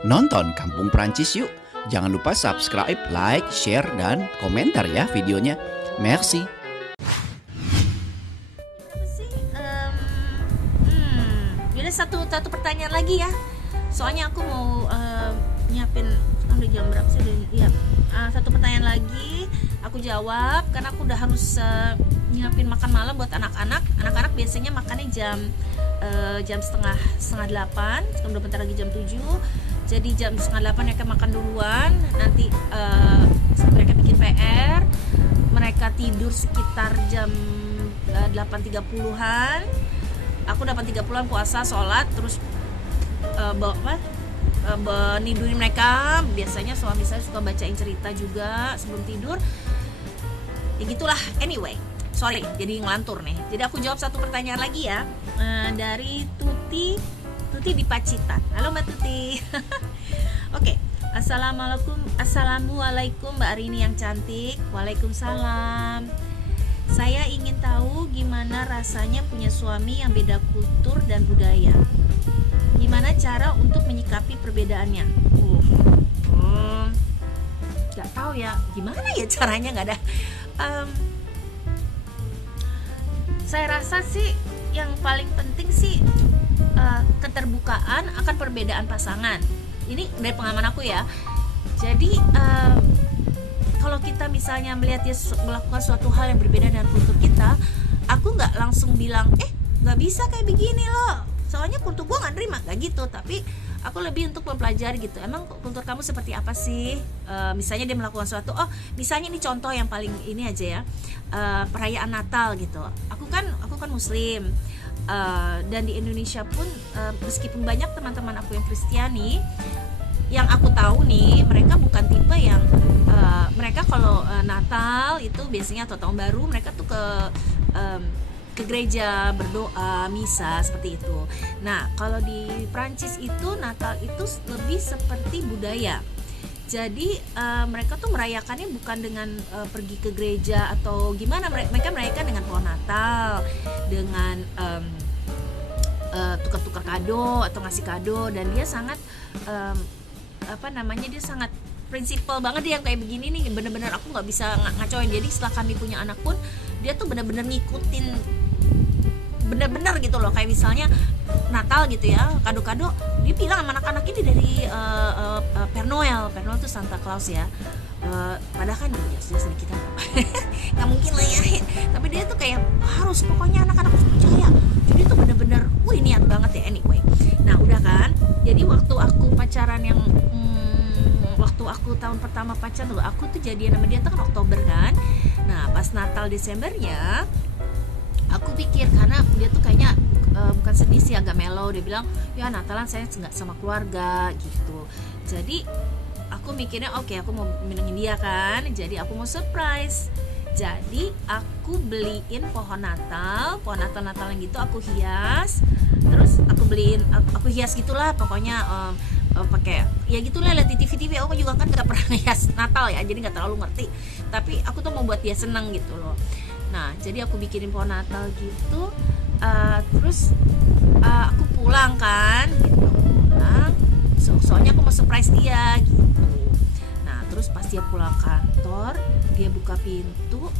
Nonton Kampung Prancis yuk. Jangan lupa subscribe, like, share, dan komentar ya videonya. Merci. Yaudah satu pertanyaan lagi ya. Soalnya aku mau nyiapin udah jam berapa sih? Iya. Satu pertanyaan lagi aku jawab karena aku udah harus nyiapin makan malam buat anak-anak. Anak-anak biasanya makannya jam setengah 8, udah bentar lagi jam 7. Jadi jam setengah 8 mereka makan duluan. Nanti mereka bikin PR. Mereka tidur sekitar jam 8.30-an. Aku 8.30-an puasa, sholat, terus nidurin mereka. Biasanya suami saya suka bacain cerita juga sebelum tidur. Ya gitulah. Anyway, sorry, jadi ngelantur nih. Jadi aku jawab satu pertanyaan lagi ya. Dari Tuti di Pacitan. Halo Mbak Tuti. Oke. Assalamualaikum Mbak Arini yang cantik. Waalaikumsalam. Saya ingin tahu gimana rasanya punya suami yang beda kultur dan budaya. Gimana cara untuk menyikapi perbedaannya? Gak tahu ya. Gimana ya caranya, nggak ada. Saya rasa sih yang paling penting sih keterbukaan akan perbedaan pasangan. Ini dari pengalaman aku ya. Jadi kalau kita misalnya melihat dia melakukan suatu hal yang berbeda dengan kultur kita, aku nggak langsung bilang nggak bisa kayak begini loh, soalnya kultur gue nggak nerima, nggak gitu. Tapi aku lebih untuk mempelajari gitu, emang kultur kamu seperti apa sih. Misalnya dia melakukan suatu, misalnya ini contoh yang paling ini aja ya, perayaan Natal gitu. Aku kan Muslim. Dan di Indonesia pun meskipun banyak teman-teman aku yang Kristiani, yang aku tahu nih mereka bukan tipe yang mereka kalau Natal itu biasanya atau tahun baru mereka tuh ke gereja berdoa misa seperti itu. Nah kalau di Prancis itu Natal itu lebih seperti budaya. Jadi mereka tuh merayakannya bukan dengan pergi ke gereja atau gimana, mereka merayakan dengan pohon Natal, dengan tukar-tukar kado atau ngasih kado. Dan dia sangat dia sangat prinsipal banget dia yang kayak begini nih, bener-bener aku nggak bisa ngacoin. Jadi setelah kami punya anak pun dia tuh bener-bener ngikutin bener-bener gitu loh. Kayak misalnya Natal gitu ya, kado-kado dia bilang sama anak-anak ini dari Père Noël tuh Santa Claus ya. Padahal kan dia sedikit nggak mungkin lah ya, tapi dia tuh kayak harus, pokoknya anak-anak harus percaya. Jadi tuh bener-bener niat banget ya. Anyway, nah udah kan, jadi waktu aku pacaran yang waktu aku tahun pertama pacaran tuh, aku tuh jadian sama dia tuh kan Oktober kan. Nah pas Natal Desembernya aku pikir, karena dia tuh kayaknya bukan sedih sih, agak mellow. Dia bilang ya Natalan saya nggak sama keluarga gitu. Jadi aku mikirnya oke, aku mau menangin dia kan, jadi aku mau surprise. Jadi aku beliin pohon Natal yang gitu, aku hias. Terus aku hias gitulah pokoknya, pakai ya gitulah, lihat di TV. Aku juga kan nggak pernah hias Natal ya, jadi nggak terlalu ngerti. Tapi aku tuh mau buat dia seneng gitu loh. Nah jadi aku bikinin pohon Natal gitu. Terus aku pulang kan gitu, soalnya aku mau surprise dia gitu. Nah terus pas dia pulang kantor, dia buka pintu,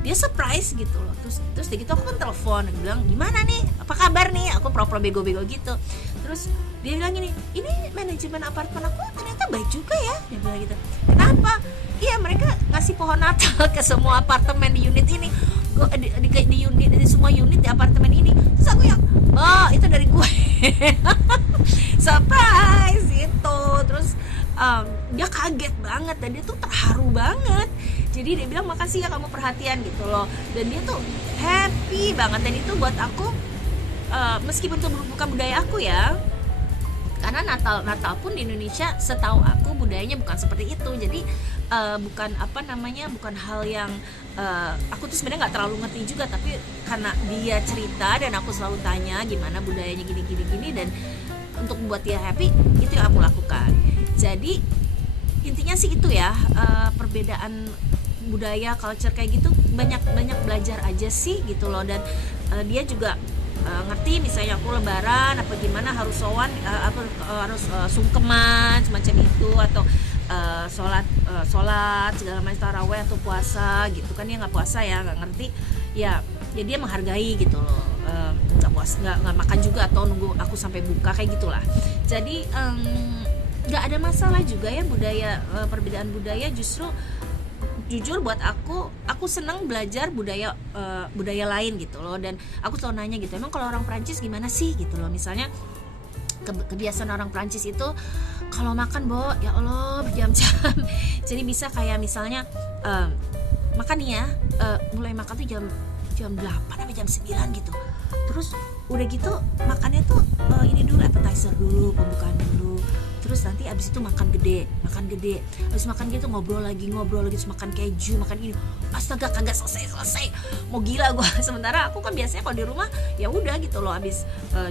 dia surprise gitu loh. Terus dia gitu, aku kan telepon, dia bilang gimana nih, apa kabar nih, aku pura-pura bego-bego gitu. Terus dia bilang gini, ini manajemen apartemen aku ternyata baik juga ya, dia bilang gitu. Kenapa? Iya mereka ngasih pohon Natal ke semua apartemen di unit ini, di semua unit di apartemen ini. Terus aku yang itu dari gue. Surprise gitu. Terus dia kaget banget dan dia tuh terharu banget. Jadi dia bilang makasih ya kamu perhatian gitu loh. Dan dia tuh happy banget. Dan itu buat aku, meskipun itu bukan budaya aku ya, karena Natal pun di Indonesia setahu aku budayanya bukan seperti itu. Jadi bukan hal yang aku tuh sebenarnya nggak terlalu ngerti juga, tapi karena dia cerita dan aku selalu tanya gimana budayanya gini, dan untuk membuat dia happy, itu yang aku lakukan. Jadi intinya sih itu ya, perbedaan budaya, culture kayak gitu, banyak belajar aja sih gitu loh. Dan dia juga ngerti misalnya aku lebaran apa gimana harus sowan harus sungkeman semacam itu, atau sholat segala macam, taraweh atau puasa gitu kan. Dia nggak puasa ya, nggak ngerti ya, dia menghargai gitu loh. Nggak puasa, nggak makan juga atau nunggu aku sampai buka kayak gitulah. Jadi nggak ada masalah juga ya budaya, perbedaan budaya. Justru jujur buat aku senang belajar budaya lain gitu loh. Dan aku selalu nanya gitu, emang kalau orang Prancis gimana sih gitu loh. Misalnya kebiasaan orang Prancis itu kalau makan ya Allah berjam-jam. Jadi bisa kayak misalnya makan nih ya, mulai makan tuh jam 8 sampai jam 9 gitu. Terus udah gitu makannya tuh ini dulu, appetizer dulu, pembukaan dulu. Terus nanti abis itu makan gede. Abis makan gitu ngobrol lagi, terus makan keju, makan ini. Astaga, kagak selesai. Mau gila gue. Sementara aku kan biasanya kalau di rumah ya udah gitu loh, abis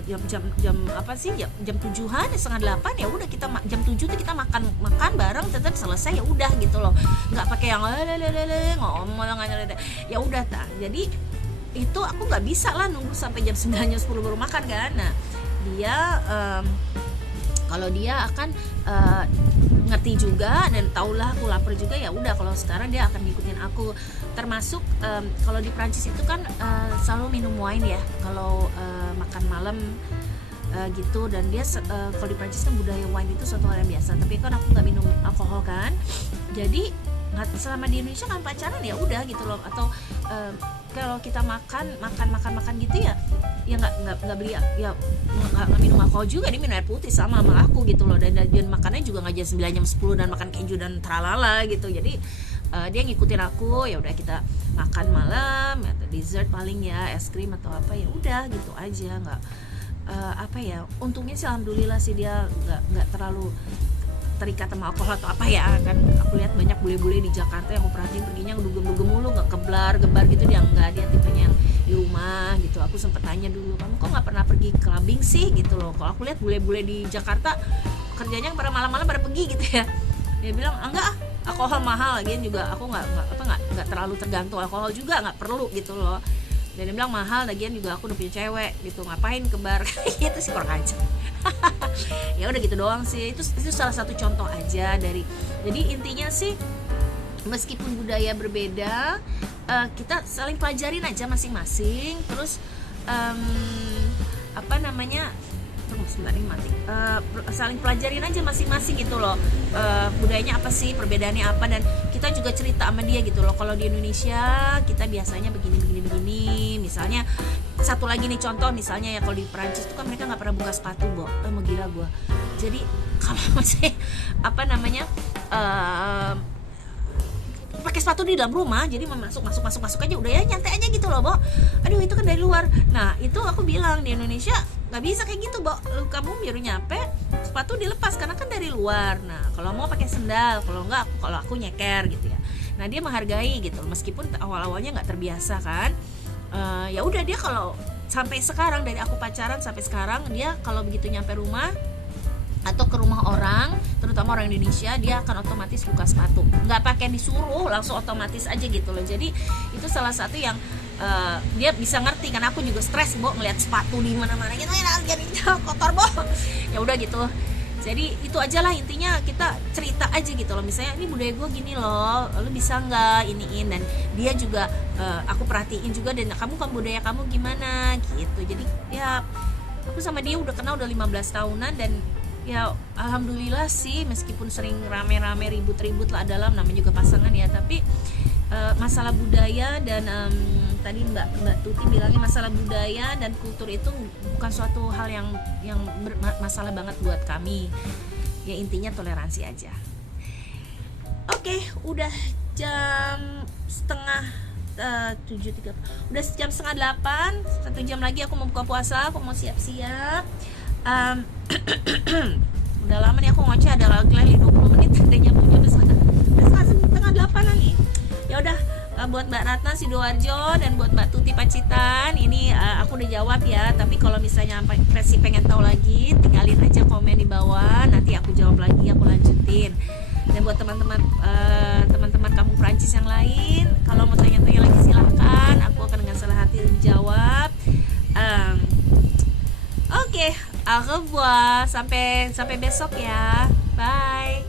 jam apa sih? Jam 7-an, setengah 8 ya udah kita jam 7 tuh kita makan bareng, tetap selesai ya udah gitu loh. Enggak pakai yang ngomong ya udah ta. Jadi itu aku nggak bisa lah nunggu sampai jam 9 jam 10 baru makan kan. Nah, dia kalau dia akan ngerti juga dan taulah aku lapar juga, ya udah kalau sekarang dia akan ngikutin aku. Termasuk kalau di Prancis itu kan selalu minum wine ya kalau makan malam gitu. Dan dia kalau di Prancis kan budaya wine itu suatu hal yang biasa. Tapi kan aku nggak minum alkohol kan, jadi selama di Indonesia kan pacaran ya udah gitu loh. Atau kalau kita makan gitu ya nggak beli ya, nggak minum alkohol juga, dia minum air putih sama aku gitu loh. Dan makannya juga nggak jam 9 jam 10 dan makan keju dan tralala gitu. Jadi dia ngikutin aku, ya udah kita makan malam atau dessert paling ya es krim atau apa, ya udah gitu aja. Nggak apa ya, untungnya sih alhamdulillah sih dia nggak terlalu terikat sama alkohol atau apa ya kan. Aku lihat banyak bule-bule di Jakarta yang aku perhatiin perginya dugem-dugem mulu, nggak gebar gitu. Dia nggak, dia tipenya yang di rumah gitu. Aku sempet tanya dulu, kamu kok nggak pernah pergi clubbing sih gitu loh. Kalau aku lihat bule-bule di Jakarta kerjanya pada malam-malam pada pergi gitu ya. Dia bilang enggak, alkohol mahal, lagian juga aku nggak terlalu tergantung alkohol juga, nggak perlu gitu loh. Dan dia bilang mahal, lagian juga aku udah punya cewek gitu, ngapain ke bar gitu sih, kurang aja. Ya udah gitu doang sih. Itu salah satu contoh aja dari. Jadi intinya sih meskipun budaya berbeda, kita saling pelajarin aja masing-masing. Terus apa namanya, sebentar ini mati. Saling pelajarin aja masing-masing gitu loh. Budayanya apa sih, perbedaannya apa, dan kita juga cerita sama dia gitu loh. Kalau di Indonesia kita biasanya begini. Misalnya satu lagi nih contoh, misalnya ya kalau di Perancis itu kan mereka nggak pernah buka sepatu, mau gila gue. Jadi kalau masih apa namanya pakai sepatu di dalam rumah, jadi masuk aja udah ya, nyantai aja gitu loh, Bo. Aduh, itu kan dari luar. Nah, itu aku bilang di Indonesia nggak bisa kayak gitu, Bo. Kamu baru nyampe sepatu dilepas karena kan dari luar. Nah, kalau mau pakai sendal, kalau aku nyeker gitu ya. Nah, dia menghargai gitu, meskipun awal-awalnya nggak terbiasa kan. Ya udah, dia kalau sampai sekarang, dari aku pacaran sampai sekarang, dia kalau begitu nyampe rumah atau ke rumah orang, terutama orang Indonesia, dia akan otomatis buka sepatu, nggak pakai disuruh, langsung otomatis aja gitu loh. Jadi itu salah satu yang dia bisa ngerti, karena aku juga stres, Bo, ngeliat sepatu di mana-mana gitu, jadi kotor, Bo. Ya udah gitu. Jadi itu aja lah intinya, kita cerita aja gitu loh. Misalnya ini budaya gue gini loh, lu bisa nggak iniin, dan dia juga aku perhatiin juga, dan kamu kan budaya kamu gimana gitu. Jadi ya aku sama dia udah kenal udah 15 tahunan, dan ya alhamdulillah sih, meskipun sering rame-rame ribut-ribut lah dalam, namanya juga pasangan ya, tapi masalah budaya dan tadi Mbak Tuti bilangnya masalah budaya dan kultur itu bukan suatu hal yang masalah banget buat kami. Ya intinya toleransi aja. Oke, udah jam setengah 7.30, udah jam setengah 8, 1 jam lagi aku mau buka puasa, aku mau siap-siap. Udah lama nih aku ngoceh, ada lagi 20 menit adanya jam setengah 8 lagi. Ya udah, buat Mbak Ratna Sidoarjo dan buat Mbak Tuti Pacitan, ini aku udah jawab ya. Tapi kalau misalnya Presi pengen tahu lagi, tinggalin aja komen di bawah, nanti aku jawab lagi, aku lanjutin. Dan buat teman-teman kampung Prancis yang lain, kalau mau tanya-tanya lagi silahkan, aku akan dengan senang hati menjawab. Oke, au revoir. Sampai besok ya. Bye.